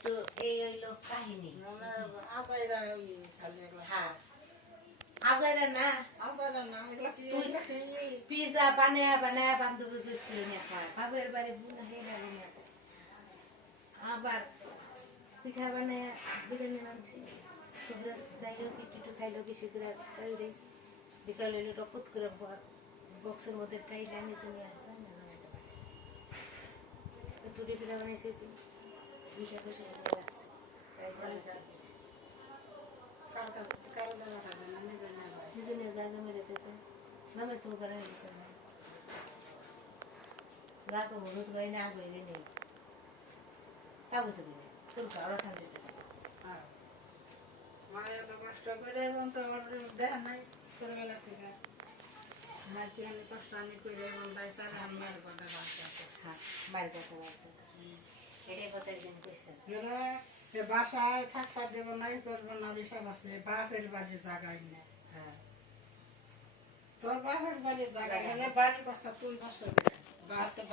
তো এই হইল কাহিনী হ্যাঁ আজাইরা না পিজা বানায়া বানায়া বান্ধবীদের স্কুলে নিয়ে খায় বাবের বাড়ি বুনা হে গাড়ি নিয়ে আবার পিঠা বানায়া বিরিয়ানি রাঁধছি তোমরা যাইও একটু খাইলো বেশি করে চাল দিই বিকাল হইলো টকুত করে বক্সের মধ্যে টাইট নিচে নিয়ে আসতাম তুড়ি পিঠা বানাইছি দুইটা বসে রাখছি নিজে নিয়ে যা জমে রেখে তো নামে তো করে গেছে না যা তো হলুদ গাই না আগে নেই তা বুঝে কিনে তোর কারো শান্তি মায়ের তো কষ্ট করে এবং তো দেখা নাই ছোটবেলা থেকে মাইকে আমি কষ্ট আনি করে এবং তাই স্যার আমি মায়ের কথা বাড়ির কথা বলতে এটাই কথা একদিন কইছেন বাসায় থাকতে দেব নাই করবো না হিসাব আছে বাপের বাড়ির জায়গায় না হ্যাঁ তোর বাপের বাড়ির জায়গায় বাড়ির কথা তুই কষ্ট করে